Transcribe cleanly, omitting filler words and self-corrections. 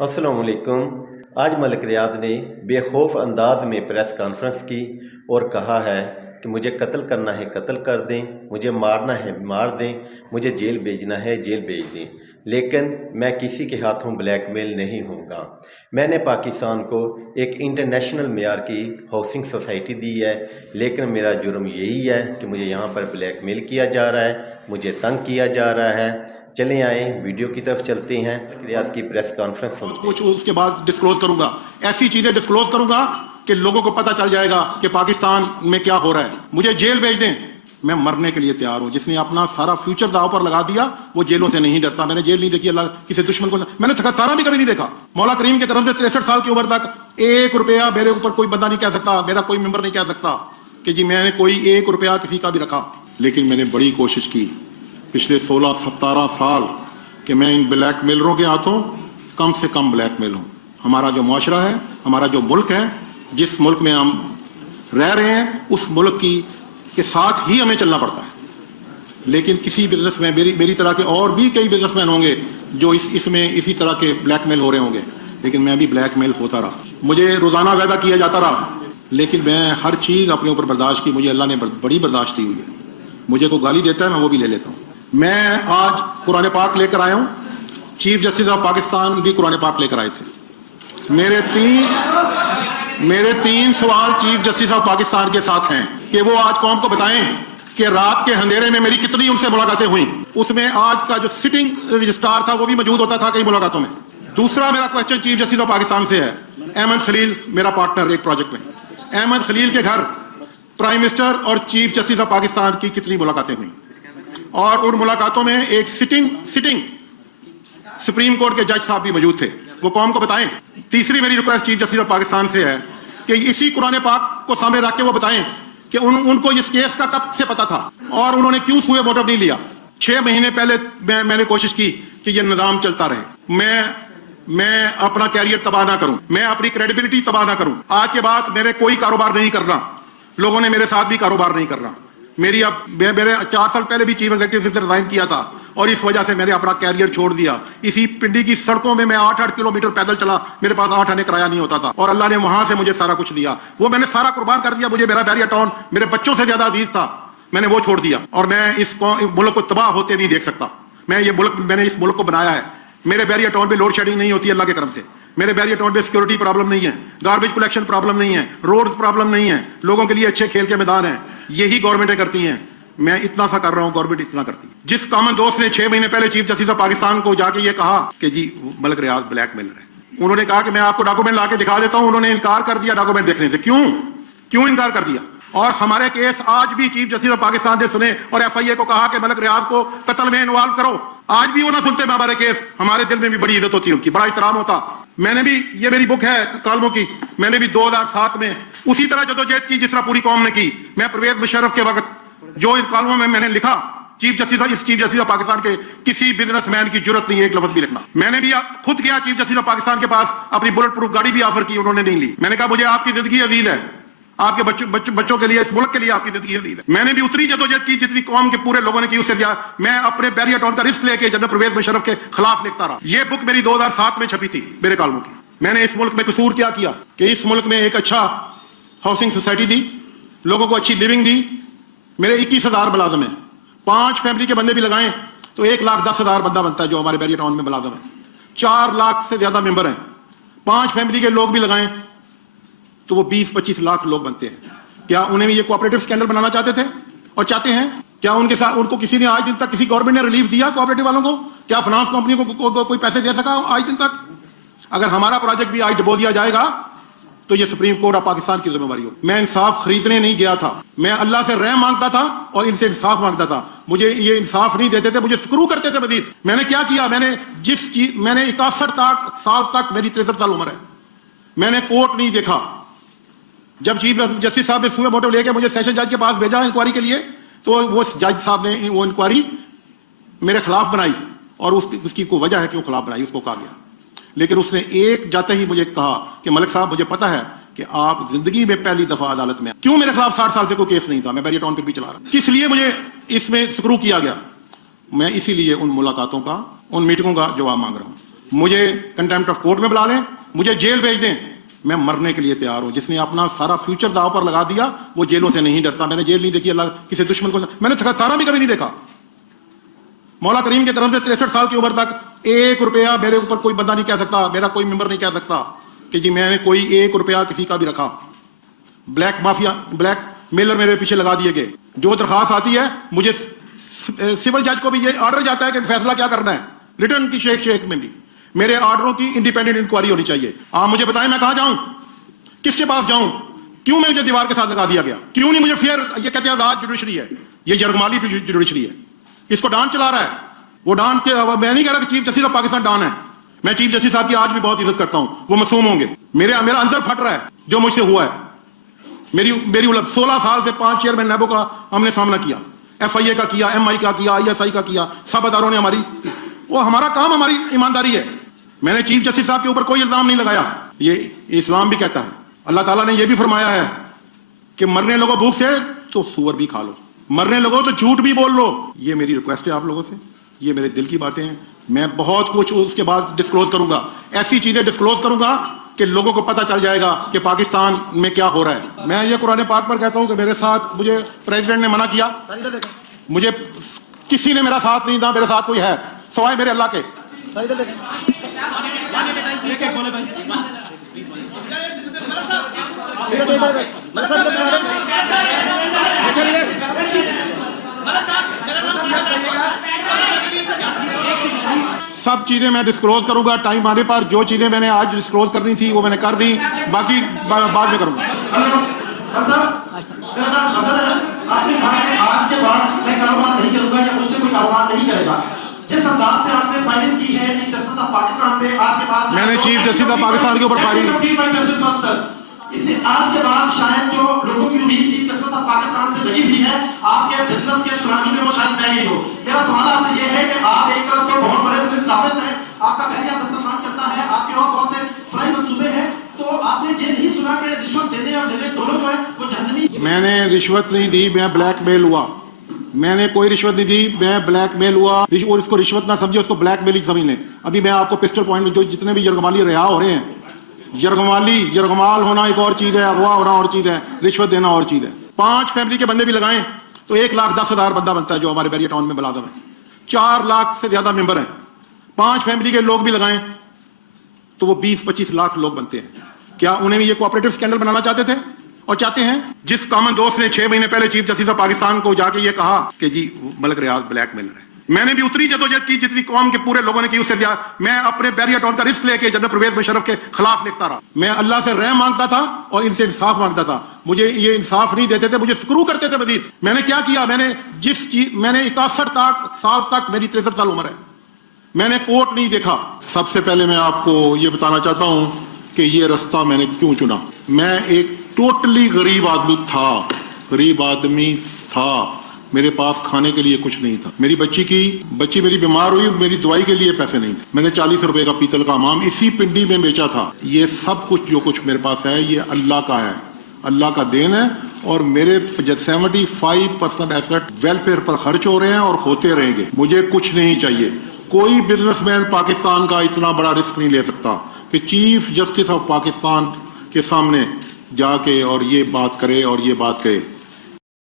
अस्सलाम वालेकुम। आज मलिक रियाद ने बेखौफ अंदाज में प्रेस कॉन्फ्रेंस की और कहा है कि मुझे कत्ल करना है कत्ल कर दें, मुझे मारना है मार दें, मुझे जेल भेजना है जेल भेज दें, लेकिन मैं किसी के हाथों ब्लैकमेल नहीं होऊंगा। मैंने पाकिस्तान को एक इंटरनेशनल मेयार की हाउसिंग सोसाइटी दी है, लेकिन मेरा जुर्म यही है कि मुझे यहाँ पर ब्लैकमेल किया जा रहा है, मुझे तंग किया जा रहा है। चलें आए वीडियो की तरफ चलते हैं। रियाद की प्रेस कॉन्फ्रेंस सुनते हैं। कुछ उसके बाद डिस्क्लोज करूंगा, ऐसी चीजें डिस्क्लोज करूंगा कि लोगों को पता चल जाएगा कि पाकिस्तान में क्या हो रहा है। मुझे जेल भेज दें, मैं मरने के लिए तैयार हूं। जिसने अपना सारा फ्यूचर दांव पर लगा दिया वो जेलों से नहीं डरता। मैंने जेल नहीं देखी, अल्लाह किसी दुश्मन को मैंने थकातारा भी कभी नहीं देखा। मौला करीम के करम से 63 साल की उम्र तक 1 रुपया मेरे ऊपर कोई बंदा नहीं कह सकता, मेरा कोई मेंबर नहीं कह सकता कि जी मैंने कोई 1 रुपया किसी का भी रखा। लेकिन मैंने बड़ी कोशिश की पिछले 16-17 साल कि मैं इन ब्लैक मेलरों के हाथों कम से कम ब्लैकमेल हूं। हमारा जो मुआशरा है, हमारा जो मुल्क है, जिस मुल्क में हम रह रहे हैं, उस मुल्क के साथ ही हमें चलना पड़ता है। लेकिन किसी बिजनेस में मेरी तरह के और भी कई बिजनेसमैन होंगे जो इसमें इसी तरह के ब्लैकमेल हो रहे होंगे, लेकिन मैं भी ब्लैकमेल होता रहा। मुझे रोजाना वायदा किया जाता रहा, लेकिन मैं हर चीज अपने ऊपर बर्दाश्त की। मुझे अल्लाह ने बड़ी बर्दाश्त दी हुई है। मुझे कोई गाली देता है मैं वो भी ले लेता हूँ। मैं आज कुरान पाक लेकर आया हूँ। चीफ जस्टिस ऑफ पाकिस्तान भी कुरान पाक लेकर आए थे। मेरे तीन सवाल चीफ जस्टिस ऑफ पाकिस्तान के साथ हैं कि वो आज कौम को बताएं कि रात के अंधेरे में मेरी कितनी उनसे मुलाकातें हुई। उसमें आज का जो सिटिंग रजिस्ट्रार था वो भी मौजूद होता था कई मुलाकातों में। दूसरा मेरा question chief justice of Pakistan से है। अहमद खलील मेरा पार्टनर एक प्रोजेक्ट में, अहमद खलील के घर प्राइम मिनिस्टर और चीफ जस्टिस ऑफ पाकिस्तान की कितनी मुलाकातें हुई, और उन मुलाकातों में एक सिटिंग सुप्रीम कोर्ट के जज साहब भी मौजूद थे, वो कौम को बताएं। तीसरी मेरी request chief justice of Pakistan से है कि इसी कुरान पाक को सामने रख के वो बताएं कि उनको इस केस का कब से पता था और उन्होंने क्यों सूए मोटिव नहीं लिया। 6 महीने पहले मैंने कोशिश की कि ये निजाम चलता रहे, मैं अपना कैरियर तबाह ना करूं, मैं अपनी क्रेडिबिलिटी तबाह ना करूं। आज के बाद मेरे कोई कारोबार नहीं करना, लोगों ने मेरे साथ भी कारोबार नहीं करना। मेरे 4 साल पहले भी चीफ एग्जीक्यूटिव से रिजाइन किया था और इस वजह से मैंने अपना कैरियर छोड़ दिया। इसी पिंडी की सड़कों में मैं 8-8 किलोमीटर पैदल चला, मेरे पास 8 आने किराया नहीं होता था, और अल्लाह ने वहां से मुझे सारा कुछ दिया। वो मैंने सारा कुर्बान कर दिया। मुझे मेरा बैरिया टाउन मेरे बच्चों से ज्यादा अजीज था, मैंने वो छोड़ दिया। और मैं इस मुल्क को तबाह होते नहीं देख सकता। मैंने इस मुल्क को बनाया है। मेरे बैरिया टाउन में लोड शेडिंग नहीं होती अल्लाह के करम से। मेरे बैरिया टाउन में सिक्योरिटी प्रॉब्लम नहीं है, गार्बेज कलेक्शन प्रॉब्लम नहीं है, रोड प्रॉब्लम नहीं है, लोगों के लिए अच्छे खेल के मैदान है। यही गवर्नमेंटें करती हैं। मैं इतना सा कर रहा हूं, गवर्नमेंट इतना करती है। जिस कॉमन दोस्त ने 6 महीने पहले चीफ जस्टिस ऑफ पाकिस्तान को जाके ये कहा कि जी मलिक रियाज ब्लैकमेलर है, उन्होंने कहा कि मैं आपको डॉक्यूमेंट लाके दिखा देता हूं, उन्होंने इनकार कर दिया डॉक्यूमेंट देखने से। क्यों इनकार कर दिया? और हमारे केस आज भी चीफ जस्टिस ऑफ पाकिस्तान ने सुने और FIA को कहा कि मलिक रियाज को कत्ल में इन्वॉल्व करो। आज भी वो ना सुनते हमारे केस, हमारे दिल में भी बड़ी इज्जत होती है उनकी, बड़ा एहतराम होता। मैंने भी, ये मेरी बुक है कालमों की, मैंने भी 2007 में उसी तरह जदोजहद की जिस तरह पूरी कौम ने की। मैं परवेज मुशर्रफ के वक्त जो इन कालमों में मैंने लिखा, चीफ जस्टिस ऑफ पाकिस्तान के किसी बिजनेसमैन की जरूरत नहीं है एक लफ्ज भी लिखना। मैंने भी खुद गया चीफ जस्टिस ऑफ पाकिस्तान के पास, अपनी बुलेट प्रूफ गाड़ी भी ऑफर की, उन्होंने नहीं ली। मैंने कहा मुझे आपकी जिंदगी अजीज है, आपके बच्चों के लिए, इस मुल्क के लिए आपकी जिंदगी अजीज है। मैंने भी उतनी जदोजहद की जितनी कौम के पूरे लोगों ने की, उससे ज्यादा मैं अपने बैरिया टाउन का रिस्क लेके जनरल परवेज मुशर्रफ के खिलाफ लिखता रहा। ये बुक मेरी 2007 में छपी थी मेरे कालमों की। मैंने इस मुल्क में कसूर क्या किया कि इस मुल्क में एक अच्छा हाउसिंग सोसाइटी दी, लोगों को अच्छी लिविंग दी। मेरे 21,000 मुलाजम है, 5 फैमिली के बंदे भी लगाएं तो 1,10,000 बंदा बनता है जो हमारे बैरिया टाउन में मुलाजम है। 4 लाख से ज्यादा मेंबर हैं, 5 फैमिली के लोग भी लगाएं तो वो 20-25 लाख लोग बनते हैं। क्या उन्हें भी ये कोऑपरेटिव स्कैंडल बनाना चाहते थे और चाहते हैं? क्या उनके साथ उनको किसी ने आज दिन तक किसी गवर्नमेंट ने रिलीफ दिया कोऑपरेटिव वालों को? क्या फाइनेंस कंपनी को कोई पैसे दे सका आज दिन तक? अगर हमारा प्रोजेक्ट भी आज डुबो दिया जाएगा तो ये सुप्रीम कोर्ट ऑफ पाकिस्तान की जिम्मेवारी हो। मैं इंसाफ खरीदने नहीं गया था, मैं अल्लाह से रहम मांगता था और इनसे इंसाफ मांगता था। मुझे ये इंसाफ नहीं देते थे, मुझे स्क्रू करते थे मजीद। मैंने क्या किया? मैंने 61 साल तक, मेरी 63 साल उम्र है, मैंने कोर्ट नहीं देखा। जब चीफ जस्टिस साहब ने सूए मोटिव लेके मुझे सेशन जज के पास भेजा इंक्वायरी के लिए, तो वो जज साहब ने वो इंक्वायरी मेरे खिलाफ बनाई और उसकी कोई वजह है क्यों खिलाफ बनाई, उसको कहा गया। लेकिन उसने एक जाते ही मुझे कहा कि मलिक साहब मुझे पता है कि आप जिंदगी में पहली दफा अदालत में। क्यों मेरे खिलाफ 60 साल से कोई केस नहीं था, मैं बैरिया टाउन पर भी चला रहा। किस लिए मुझे इसमें स्क्रू किया गया? मैं इसीलिए उन मुलाकातों का, उन मीटिंगों का जवाब मांग रहा हूं। مجھے کنٹمپٹ آف کورٹ میں بلا لیں, مجھے جیل بھیج دیں, میں مرنے کے لیے تیار ہوں. جس نے اپنا سارا فیوچر داؤ پر لگا دیا وہ جیلوں سے نہیں ڈرتا. میں نے جیل نہیں دیکھی, اللہ کسی دشمن کو میں نے تھانہ بھی کبھی نہیں دیکھا. مولا کریم کے کرم سے 63 سال کی عمر تک 1 روپیہ میرے اوپر کوئی بندہ نہیں کہہ سکتا, میرا کوئی ممبر نہیں کہہ سکتا کہ جی میں نے کوئی 1 روپیہ کسی کا بھی رکھا. بلیک مافیا, بلیک میلر میرے پیچھے لگا دیے گئے. جو درخواست آتی ہے مجھے سول جج کو بھی یہ آرڈر جاتا ہے کہ فیصلہ کیا کرنا ہے, ریٹرن کی شیک میں بھی میرے آرڈروں کی انڈیپینڈنٹ انکوائری ہونی چاہیے. آپ مجھے بتائیں میں کہاں جاؤں, کس کے پاس جاؤں, کیوں میں مجھے دیوار کے ساتھ لگا دیا گیا, کیوں نہیں مجھے فیئر. یہ کہتے ہیں آزاد جوڈیشری ہے, یہ یرغمالی جوڈیشری ہے, اس کو ڈان چلا رہا ہے. وہ ڈان کے میں نہیں کہہ رہا کہ chief justice of Pakistan don ہے, میں چیف جسٹس صاحب کی آج بھی بہت عزت کرتا ہوں, وہ معصوم ہوں گے. میرا اندر پھٹ رہا ہے جو مجھ سے ہوا ہے. میری 16 سال سے 5 چیئرمین نیبو کا ہم نے سامنا کیا, FIA کا کیا, MI کا کیا, ISI کا کیا, سب اداروں نے ہماری, وہ ہمارا کام ہماری ایمانداری ہے. میں نے چیف جسٹس صاحب کے اوپر کوئی الزام نہیں لگایا. یہ اسلام بھی کہتا ہے, اللہ تعالیٰ نے یہ بھی فرمایا ہے کہ مرنے لگو بھوک سے تو سور بھی کھا لو, مرنے لگو تو جھوٹ بھی بول لو. یہ میری ریکویسٹ ہے آپ لوگوں سے, یہ میرے دل کی باتیں ہیں. میں بہت کچھ اس کے بعد ڈسکلوز کروں گا, ایسی چیزیں ڈسکلوز کروں گا کہ لوگوں کو پتہ چل جائے گا کہ پاکستان میں کیا ہو رہا ہے. میں یہ قرآن پاک پر کہتا ہوں کہ میرے ساتھ مجھے پریزیڈنٹ نے منع کیا, مجھے کسی نے میرا ساتھ نہیں تھا, میرے ساتھ کوئی ہے سوائے میرے اللہ کے. سب چیزیں میں ڈسکلوز کروں گا ٹائم آنے پر. جو چیزیں میں نے آج ڈسکلوز کرنی تھی وہ میں نے کر دی, باقی بعد میں کروں گا. میرا نام اظہر ہے. آپ نے کہا کہ آج کے بعد میں کاروبار نہیں کروں گا یا مجھ سے کوئی کاروبار نہیں کرے گا. جس انداز سے آپ نے فائلنگ کی ہے چیف جسٹس آف پاکستان پہ, آج کے بعد میں نے چیف جسٹس آف پاکستان کے اوپر فائلنگ, اس سے آج کے بعد شاید جو لوگوں کی امید چیف جسٹس آف پاکستان سے لگی ہوئی ہے آپ کے بزنس کے سراغی میں وہ شاید بہ گئی ہو. میرا سوال آپ سے یہ ہے کہ آپ ایک طرف تو بہت بڑے فلسفیسٹ ہیں, آپ کا بحریہ دسترخوان چلتا ہے, آپ کے اور بہت سے فلائی منصوبے ہیں, تو آپ نے یہ نہیں سنا کہ رشوت دینے اور لینے دونوں جو ہے وہ جہنمی. میں نے رشوت نہیں دی, میں بلیک میل ہوا. میں نے کوئی رشوت نہیں دی, میں بلیک میل ہوا. اور اس کو رشوت نہ سمجھے, اس کو بلیک میل ہی سمجھ لیں. ابھی میں آپ کو پسٹل پوائنٹ جو جتنے بھی یرغمالی رہا ہو رہے ہیں, یرغمال ہونا ایک اور چیز ہے, اغوا ہونا اور چیز ہے, رشوت دینا اور چیز ہے. 5 فیملی کے بندے بھی لگائیں تو 1,10,000 بندہ بنتا ہے جو ہمارے بیریا ٹاؤن میں ملازم ہے. 4 لاکھ سے زیادہ ممبر ہیں. 5 فیملی کے لوگ بھی لگائیں تو وہ 20-25 لاکھ لوگ بنتے ہیں. کیا انہیں بھی یہ کوآپریٹو اسکینڈل بنانا چاہتے تھے اور چاہتے ہیں؟ جس کامن دوست نے 6 مہینے پہلے چیف جسٹس آف پاکستان کو جا کے یہ کہا کہ جی ملک ریاض بلیک میلر ہے, میں نے بھی اتنی جدوجہد کی جتنی قوم کے پورے لوگوں نے کی, اس سے زیادہ میں اپنے بیریا ٹاؤن کا رسک لے کے جنرل پرویز مشرف کے خلاف لکھتا رہا. میں اللہ سے رحم مانگتا تھا اور ان سے انصاف مانگتا تھا. مجھے یہ انصاف نہیں دیتے تھے, مجھے سکرو کرتے تھے مزید. میں نے کیا کیا, میں نے جس چیز میں نے 61 سال تک, میری 63 سال عمر ہے, میں نے کورٹ نہیں دیکھا. سب سے پہلے میں آپ کو یہ بتانا چاہتا ہوں کہ یہ رستہ میں نے کیوں چنا. میں ایک ٹوٹلی غریب آدمی تھا, میرے پاس کھانے کے لیے کچھ نہیں تھا. میری بچی میری بیمار ہوئی, میری دوائی کے لیے پیسے نہیں تھے. میں نے 40 روپے کا پیتل کا حمام اسی پنڈی میں بیچا تھا. یہ سب کچھ جو کچھ میرے پاس ہے یہ اللہ کا ہے, اللہ کا دین ہے. اور میرے 75% ایسٹ ویلفیئر پر خرچ ہو رہے ہیں اور ہوتے رہیں گے. مجھے کچھ نہیں چاہیے. کوئی بزنس مین پاکستان کا اتنا بڑا رسک نہیں لے سکتا کہ چیف جسٹس آف پاکستان کے سامنے جا کے اور یہ بات کرے اور یہ بات کہے.